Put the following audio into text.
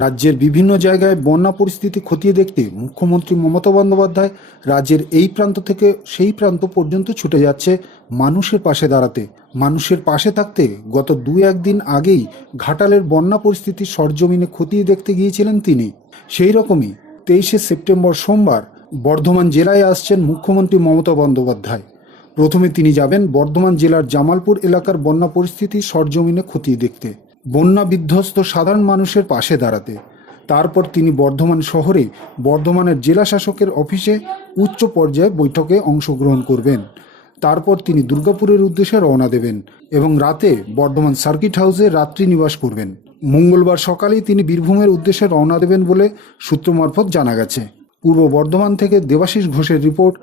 রাজ্যের বিভিন্ন জায়গায় বন্যা পরিস্থিতি খতিয়ে দেখতে মুখ্যমন্ত্রী মমতা বন্দ্যোপাধ্যায় রাজ্যের এই প্রান্ত থেকে সেই প্রান্ত পর্যন্ত ছুটে যাচ্ছে মানুষের পাশে দাঁড়াতে। মানুষের পাশে থাকতে গত দু একদিন আগেই ঘাটালের বন্যা পরিস্থিতি সরজমিনে খতিয়ে দেখতে গিয়েছিলেন তিনি। সেই রকমই তেইশে সেপ্টেম্বর সোমবার বর্ধমান জেলায় আসছেন মুখ্যমন্ত্রী মমতা বন্দ্যোপাধ্যায়। প্রথমে তিনি যাবেন বর্ধমান জেলার জামালপুর এলাকার বন্যা পরিস্থিতি সরজমিনে খতিয়ে দেখতে। বন্যা বিধ্বস্ত সাধারণ মানুষের পাশে দাঁড়াতে। তারপর তিনি বর্ধমান শহরে বর্ধমানের জেলা শাসকের অফিসে উচ্চ পর্যায়ে বৈঠকে অংশগ্রহণ করবেন। তারপর তিনি দুর্গাপুরের উদ্দেশ্যে রওনা দেবেন এবং রাতে বর্ধমান সার্কিট হাউসে রাত্রি নিবাস করবেন। মঙ্গলবার সকালেই তিনি বীরভূমের উদ্দেশ্যে রওনা দেবেন বলে সূত্র মারফত জানা গেছে। পূর্ব বর্ধমান থেকে দেবাশিস ঘোষের রিপোর্ট